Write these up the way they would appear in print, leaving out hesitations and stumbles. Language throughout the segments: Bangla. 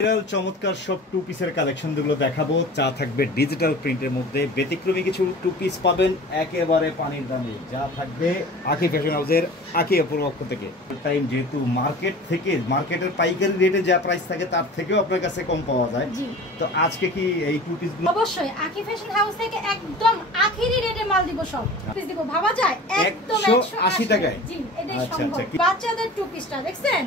চমৎকার সব টু পিসের কালেকশন গুলো দেখাবো। চা থাকবে ডিজিটাল প্রিন্টের মধ্যে, ব্যতিক্রমী কিছু টু পিস পাবেন একেবারে পানির দামে। যা থাকবে আকি ফ্যাশন হাউসের আকি পক্ষ থেকে। টাইম যেহেতু মার্কেটের পাইকারি রেটে যা প্রাইস থাকে তার থেকেও আপনার কাছে কম পাওয়া যায়, তো আজকে কি এই টু পিস অবশ্যই আকি ফ্যাশন হাউস থেকে একদম আখেরি রেটে মাল দিব। সব পিস দিব ভাবা যায় একদম 180 টাকায়। জি এটাই সম্ভব। বাচ্চাদের টু পিসটা দেখছেন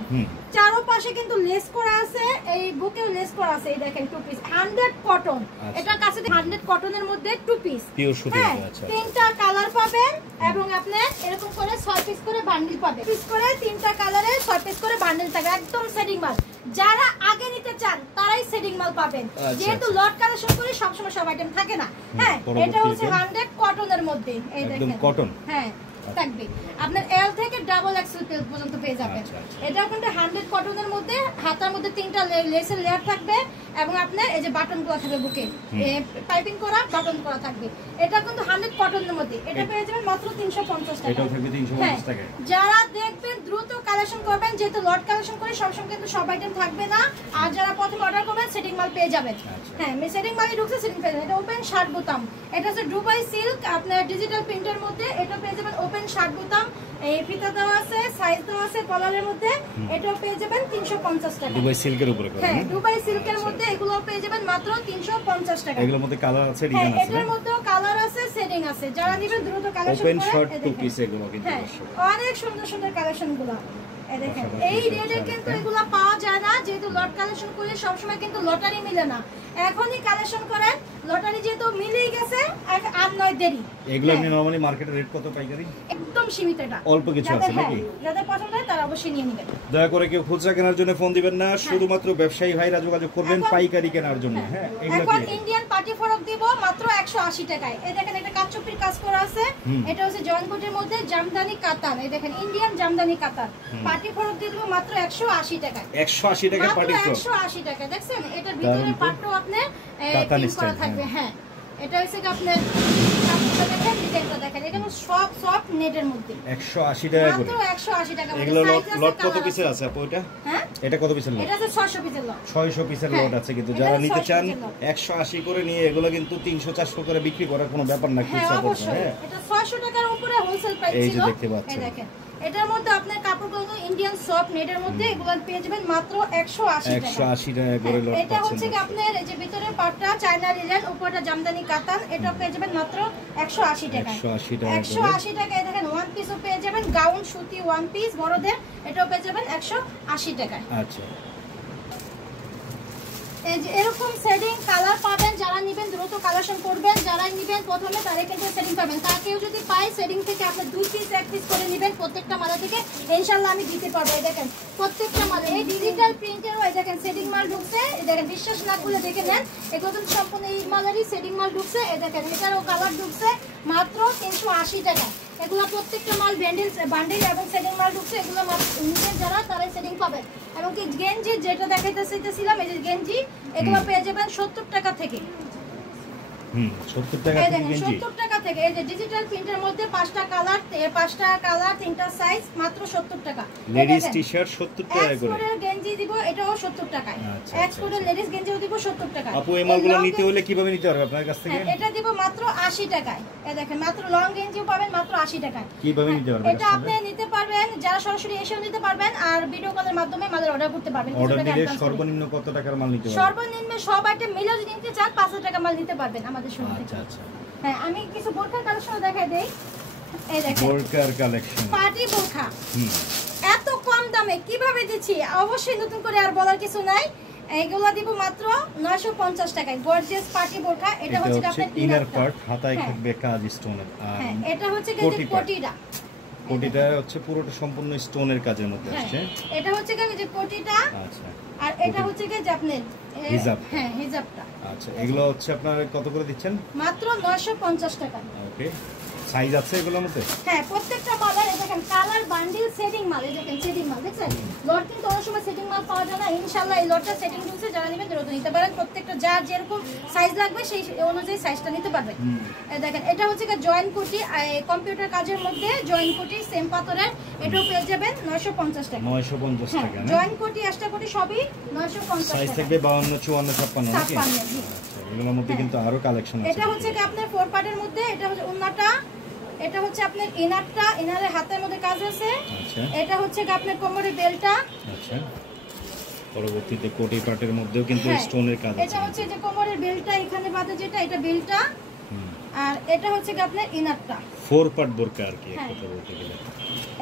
চারপাশে কিন্তু লেস করা আছে, এই বুকেও লেস করা আছে। এই দেখেন টু পিস 100 কটন। এটা কাছে 100 কটনের মধ্যে টু পিস পিওর সুতি। আচ্ছা, তিনটা কালার পাবেন এবং আপনি এরকম করে 6 পিস করে বান্ডিল পাবেন। পিস করে তিনটা কালারে 6 পিস করে বান্ডিল থাকে, একদম সেটিং মাল। যারা আগে নিতে চান তারাই সেটিং মাল পাবেন, যেহেতু লট কালেকশন করে সব সময় সব আইটেম থাকে না। হ্যাঁ এটা হচ্ছে 100 কটনের মধ্যে। এই দেখেন কটন। হ্যাঁ থাকবে আপনার এল থেকে ডাবল এক্সেল পর্যন্ত পেয়ে যাবেন। এটাও কিন্তু 100 কটনের মধ্যে, হাতার মধ্যে তিনটা লেসের লেয়ার থাকবে এবং আপনার এই যে বাটনগুলো থাকবে বুকে পাইপিং করা বাটন করা থাকবে। এটা কিন্তু 100 কটনের মধ্যে। এটা পেয়ে যাবেন মাত্র 350 টাকা। এটাও থাকবে 350 টাকা। যারা দেখবেন দ্রুত কালেকশন করবেন, যেহেতু লট কালেকশন করে সবসময় কিন্তু সব আইটেম থাকবে না। আর যারা প্রথম অর্ডার করবেন সেটিং মাল পেয়ে যাবেন। হ্যাঁ সেটিং মালই ঢুকছে, সেটিং পেয়ে যাবেন। এটা ওপেন শার্ট বোতাম, এটা হচ্ছে দুবাই সিল্ক আপনার ডিজিটাল প্রিন্টের মধ্যে। এটা পেয়ে যাবেন ওপেন শার্ট বোতাম, এই ফিতা দেওয়া আছে, সাইজ দেওয়া আছে কলারের মধ্যে। এটাও পেয়ে যাবেন 350 টাকা। দুবাই সিল্কের উপরে করা। হ্যাঁ দুবাই সিল্কের মধ্যে এগুলো পেয়ে যাবেন মাত্র 350 টাকা। এগুলোর মধ্যে কালার আছে, ডিজাইন আছে। এটার মধ্যেও কালার আছে, সেটিং আছে। যারা নেবেন দ্রুত কালেকশন করেন। ওপেন শর্ট টু পিস এগুলো কিন্তু অনেক সুন্দর সুন্দর কালেকশনগুলো। দেখেন এই রেটে কিন্তু এগুলো পাওয়া যায় না, যেহেতু লট কালেকশন করে সব সময় কিন্তু লটারি মিলে না। এখনই কালেকশন করেন, লটারি যেহেতু মিলেই গেছে আর নয় দেরি। এগুলো এমনি নরমালি মার্কেটের রেট কত পাইকারি? একদম সীমিত, এটা অল্প কিছু আছে নাকি? যাদের পছন্দ হয় তারা অবশ্যই নিয়ে নেবেন। দয়া করে কেউ খুচরা কেনার জন্য ফোন দিবেন না, শুধুমাত্র ব্যবসায়ী ভাইরা যোগাযোগ করবেন পাইকারি কেনার জন্য। হ্যাঁ এগুলো কি ইন্ডিয়ান পার্টি ফরক দিব মাত্র 180 টাকায়। এই দেখেন এটা কাচচুপির কাজ করা আছে। এটা হচ্ছে জয়নকোটের মধ্যে জামদানি কাতান। এই দেখেন ইন্ডিয়ান জামদানি কাতান। পার্টি ফরক দিয়ে দিব মাত্র 180 টাকায়। 180 টাকা পার্টি ফরক, 180 টাকা। দেখছেন এটার ভিতরে পাট্টো আপনি কাতান করা থাকবে। হ্যাঁ এটা হচ্ছে কি আপনি কাপড়টা দেখেন, ডিজাইনটা দেখেন। এটা সব সফট নেটের মধ্যে 180 টাকা করে। মাত্র 180 টাকা। এগুলো লট কত পিসের আছে আপু এটা? হ্যাঁ এটা কত পিসের লট? এটা আছে 600 পিসের লট। 600 পিসের লট আছে, কিন্তু যারা নিতে চান 180 করে নিয়ে এগুলো কিন্তু 300 400 করে বিক্রি করার কোনো ব্যাপার না। খুচরা করতে হ্যাঁ এটা 600 টাকার উপরে হোলসেল প্রাইস ছিল। এই যে দেখতে পাচ্ছেন, এই দেখেন এটার মধ্যে আপনার কাপড়গুলো ইন্ডিয়ান সফট নেটের মধ্যে। এগুলো পেয়ে যাবেন মাত্র 180 টাকা। 180 টাকা করে লট। এটা হচ্ছে কি আপনার এই যে ভিতরে পাটটা চায়না ডিজাইন, উপরটা জামদানি কাতান। এটা পেয়ে যাবেন মাত্র 180 টাকা। 180 টাকা। 180 টাকা। এই দেখেন ওয়ান পিসও পেয়ে যাবেন, গাউন সুতি ওয়ান পিস বড়দের, এটাও পেয়ে যাবেন 180 টাকা। আচ্ছা এই যে এরকম সেটিং কালার পাবেন। যারা নেবেন দ্রুত কালেকশন করবেন। যারা নেবেন প্রথমে তারা কিন্তু সেটিং পাবেন। তা কেউ যদি পায় সেটিং থেকে আপনি 2 পিস 1 পিস করে নেবেন প্রত্যেকটা মালা থেকে, ইনশাআল্লাহ আমি দিতে পারবো। এই দেখেন প্রত্যেকটা মালে এই ডিজিটাল প্রিন্টের এই দেখেন সেটিং মাল ঢুকছে। এই দেখেন বিশ্বাস না করলে দেখে নেন, এগুলো কিন্তু সম্পূর্ণ এই মালেরই সেটিং মাল ঢুকছে। এই দেখেন এটারও কালার ঢুকছে মাত্র 380 টাকা। এগুলো প্রত্যেকটা মাল বান্ডিল এবং সেটিং মাল ঢুকছে। এগুলো নিবেন যারা তারাই সেটিং পাবেন। এবং কি গেঞ্জি যেটা দেখাইতেছিলাম এই যে গেঞ্জি, এগুলো পেয়ে যাবেন 70 টাকা থেকে। 70 টাকা থেকে গেঞ্জি 70 টাকা থেকে। এই যে ডিজিটাল প্রিন্টের মধ্যে 5টা কালার 3টা সাইজ মাত্র 70 টাকা। লেডিস টি-শার্ট 70 টাকা করে। এক্সপোর্টের গেঞ্জি দিব এটাও 70 টাকায়। এক্সপোর্টের লেডিস গেঞ্জিও দিব 70 টাকা। আপু এই মালগুলো নিতে হলে কিভাবে নিতে পারবে আপনার কাছ থেকে? এটা দিব মাত্র 80 টাকায়। এই দেখেন মাত্র লং গেঞ্জিও পাবেন মাত্র 80 টাকায়। কিভাবে নিতে পারবেন? এটা আপনি নিতে পারবেন, যারা সরাসরি এসেও নিতে পারবেন আর ভিডিও কলের মাধ্যমে মালের অর্ডার করতে পারবেন। অর্ডার দিলে সর্বনিম্ন কত টাকার মাল নিতে পারবেন? সর্বনিম্ন সব আইটেম মিলে যদি নিতে চান 5000 টাকা মাল নিতে পারবেন আমাদের শোরুম থেকে। আচ্ছা হ্যাঁ আমি কিছু বোরকার কালেকশন দেখাই দেই। এই দেখেন বোরকার কালেকশন, পার্টি বোরকা এত কম দামে কিভাবে দিচ্ছি, অবশ্যই নতুন করে আর বলার কিছু নাই। এগুলো দিব মাত্র 950 টাকায়। গর্জিয়াস পার্টি বোরকা। এটা হচ্ছে আপনার ইনার পার্ট, হাতায় থাকবে কাজ স্টোনের। হ্যাঁ এটা হচ্ছে যে কোটিটা, কোটিটা হচ্ছে পুরোটা সম্পূর্ণ স্টোনের কাজের মধ্যে আসছে। এটা হচ্ছে কি যে কোটিটা। আচ্ছা আর এটা হচ্ছে কি যে আপনার হিজাব। হ্যাঁ হিজাবটা। আচ্ছা এগুলো হচ্ছে আপনারা কত করে দিচ্ছেন? মাত্র 950 টাকা। ওকে সাইজ আছে এগুলোর মধ্যে? হ্যাঁ, প্রত্যেকটা মালের দেখেন কালার বান্ডিল সেটিং মাল, এই দেখেন সেটিং মাল দেখছেন। লট কিন্তু অনেক সময় সেটিং মাল পাওয়া যায় না, ইনশাআল্লাহ এই লটটা সেটিং দিচ্ছে, যারা নেবেন দ্রুত নিতে পারেন। প্রত্যেকটা যার যেরকম সাইজ লাগবে সেই অনুযায়ী সাইজটা নিতে পারবেন। এই দেখেন এটা হচ্ছে জয়েন্ট কোটি, কম্পিউটার কাজের মধ্যে জয়েন্ট কোটি সেম পাথরের, এটাও পেয়ে যাবেন 950 টাকা। 950 টাকা না? জয়েন্ট কোটি এক্সট্রা কোটি সবই 950 টাকা। সাইজ থাকবে 52 54 56 নাকি? 56 জি। এগুলোর মধ্যে কিন্তু আরো কালেকশন আছে। এটা হচ্ছে কি আপনার 4 পার্টের মধ্যে, এটা হচ্ছে ওন্নাটা, এটা হচ্ছে আপনার ইনারটা, ইনারের হাতের মধ্যে কাজ আছে। আচ্ছা। এটা হচ্ছে কি আপনার কোমরের বেলটা। আচ্ছা। পরবর্তীতে কোটি পার্টের মধ্যেও কিন্তু স্টোনের কাজ আছে। এটা হচ্ছে যে কোমরের বেলটা এখানে বাঁধে যেটা, এটা বেলটা। আর এটা হচ্ছে কি আপনার ইনারটা। 4 পার্ট বোরকা আর কি এক কথা বলতে গেলে।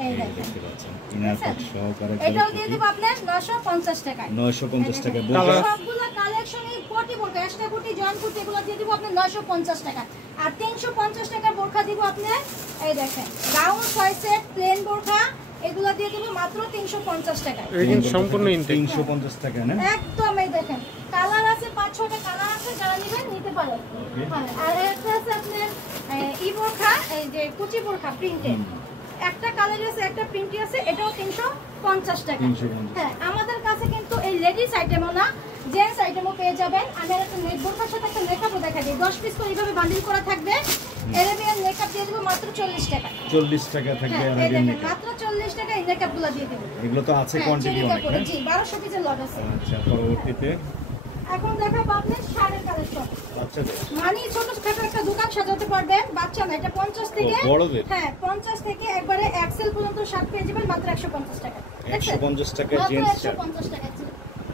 এই দেখতে পাচ্ছেন ইনার পার্ট সহকারে। এটাও দিয়ে দেব আপনার 950 টাকায়। 950 টাকা বোরকা। সবগুলো কালেকশনে কোটি বোরকা, এক্সট্রা কোটি, জয়েন্ট কোটি এগুলো দিয়ে দেব আপনার 950 টাকা। আর 350 টাকার বোরকা দিব আপনার, এই দেখেন রাউন্ড 6 সেট প্লেন বোরকা, এগুলো দিয়ে দেব মাত্র 350 টাকা। এই কিন্তু সম্পূর্ণ 350 টাকা না? একদম। এই দেখেন কালার আছে 5-6টা কালার আছে, যারা নেবেন নিতে পারেন। আর একটা আছে আপনার ই বোরকা, এই যে কুচি বোরকা প্রিন্টেড, একটা কালার আছে একটা প্রিন্টি আছে, এটাও 350 টাকা। হ্যাঁ, আমাদের কাছে কিন্তু এই লেডিস আইটেমও না, জেন্টস আইটেমও পেয়ে যাবেন। আমি একটা নেক বোরকার সাথে একটা মেকআপও দেখা দিই, 10 পিস করে এইভাবে বান্ডিল করা থাকবে। এরাবিয়ান মেকআপ দিয়ে দেব মাত্র 40 টাকা। 40 টাকা থাকবে এরাবিয়ান মেকআপ, মাত্র 40 টাকা এই মেকআপগুলো দিয়ে দেব। এগুলো তো আছে কোয়ান্টিটি অনেক না? জি, 1200 পিসের লট আছে। আচ্ছা, পরবর্তীতে এখন দেখাবো আপনার শাড়ির কালেকশন। বাচ্চাদের মানে ছোট ছোট একটা দোকান সাজাতে পারবেন, বাচ্চা না, এটা 50 থেকে বড়দের? হ্যাঁ 50 থেকে একবারে এক্সেল পর্যন্ত শার্ট পেয়ে যাবেন মাত্র 150 টাকা। 150 টাকা মাত্র জেন্টস শার্ট। 150 টাকা।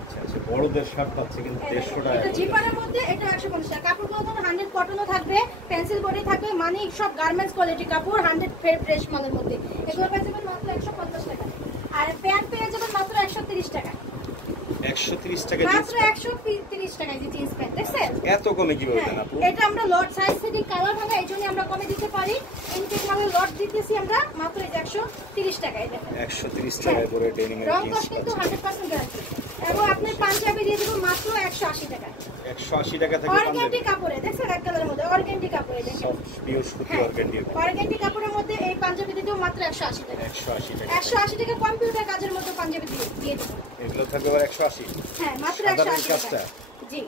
আচ্ছা আচ্ছা, বড়দের শার্ট পাচ্ছে কিন্তু 150 টাকা। এটা জিপারের মধ্যে, এটা 150 টাকা। কাপড়গুলো তো 100 কটনও থাকবে, পেন্সিল বডি থাকবে, মানে সব গার্মেন্টস কোয়ালিটি কাপড়, 100 ফ্রেশ মালের মধ্যে। এগুলো পেয়ে যাবেন মাত্র 150 টাকা। আর প্যান্ট পেয়ে যাবেন মাত্র 130 টাকা। 130 টাকা মাত্র 130 টাকা এই জিন্স প্যান্ট দেখছেন? এত কমে কিভাবে দেন আপু? এটা আমরা লট সাইজ থেকে কালার ভাঙা, এইজন্য আমরা কমে দিতে পারি। ইনটেক মালের লট দিতেছি আমরা মাত্র 130 টাকা। এই দেখেন 130 টাকা করে ডেনিমের রং জিন্স কস কিন্তু 100% গ্যারান্টি। এবং আপনি পাঞ্জাবি দিয়ে দেব মাত্র 180 টাকা। 180 টাকা থেকে অর্গানডি কাপড়ে দেখছেন, এক কালারের মধ্যে অর্গানডি কাপড়ে দেখেন, সফট পিওর সুতি অর্গানডি। অর্গানডি কাপড়ের মধ্যে এই পাঞ্জাবি দিয়ে দেব মাত্র 180 টাকা। 180 টাকা। 180 টাকা কম্পিউটার কাজের মতো পাঞ্জাবি দিয়ে দেব। এগুলো থাকবে আবার 180? হ্যাঁ, মাত্র সাধারণ 180 কাজটা? টাকা। জি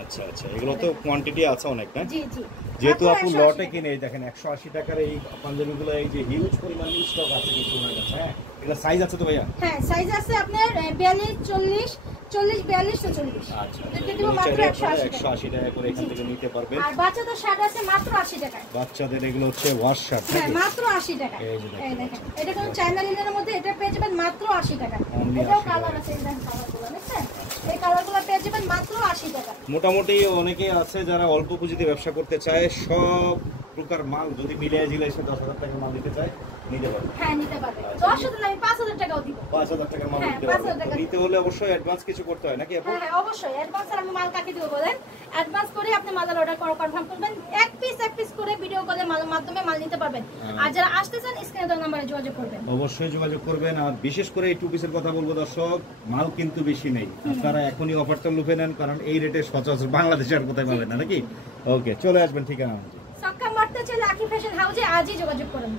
আচ্ছা আচ্ছা, এগুলো তো কোয়ান্টিটি আছে অনেক না? জি জি। যেহেতু মাত্র আপু 180 লটে টাকা। কিনে, এই দেখেন 180 টাকার এই পাঞ্জাবিগুলো, এই যে হিউজ পরিমাণ স্টক আছে কিন্তু ওনার কাছে। হ্যাঁ, এগুলো সাইজ আছে তো ভাইয়া? হ্যাঁ, সাইজ আছে আপনার 42 40 40 42 44। আচ্ছা, এটা দেব মাত্র 180 টাকা। 180 টাকা করে এখান থেকে নিতে পারবেন। আর বাচ্চাদের শার্ট আছে মাত্র 80 টাকা। বাচ্চাদের এগুলো হচ্ছে ওয়াশ শার্ট হ্যাঁ, নাকি? মাত্র 80 টাকা। এই যে দেখেন। এই দেখেন, এটা কোন চায়না লিনেনের মধ্যে, এটা পেয়ে যাবেন মাত্র 80 টাকা। Only এটাও 80 কালার আছে, এই দেখেন কালারগুলো দেখছেন, এই কালারগুলো পেয়ে যাবেন মাত্র 80 টাকা। মোটামুটি অনেকে আছে যারা অল্প পুঁজিতে ব্যবসা করতে চায়, সব প্রকার মাল যদি মিলিয়ে জিলে এসে 10,000 টাকা মাল দিতে চায়, নিতে পারবে। হ্যাঁ, নিতে পারবে। 10,000 না, আমি 5,000 টাকাও দিব। 5,000 টাকার মাল হ্যাঁ, নিতে 5,000 পারবে। টাকা। তো নিতে হলে অবশ্যই অ্যাডভান্স কিছু করতে হয় নাকি আপু? হ্যাঁ হ্যাঁ, অবশ্যই অ্যাডভান্স। আর আমি মাল কাকে দিব বলেন? অ্যাডভান্স করে আপনি মালের অর্ডার কনফার্ম করবেন, এক পিস করে ভিডিও কলের মাধ্যমে মাল নিতে পারবেন। আর যারা আসতে চান স্ক্রিনে দেওয়া নম্বরে যোগাযোগ করবেন। অবশ্যই যোগাযোগ করবেন। আর বিশেষ করে এই টু পিসের কথা বলবো দর্শক, মাল কিন্তু বেশি নেই, আপনারা এখনই অফারটা লুফে নেন, কারণ এই রেটে সচরাচর বাংলাদেশে আর কোথায় পাবেন না নাকি? ওকে, চলে আসবেন ঠিকানা অনুযায়ী। সক্কা মারতে চাইলে আকি ফ্যাশন হাউসে আজই যোগাযোগ করুন।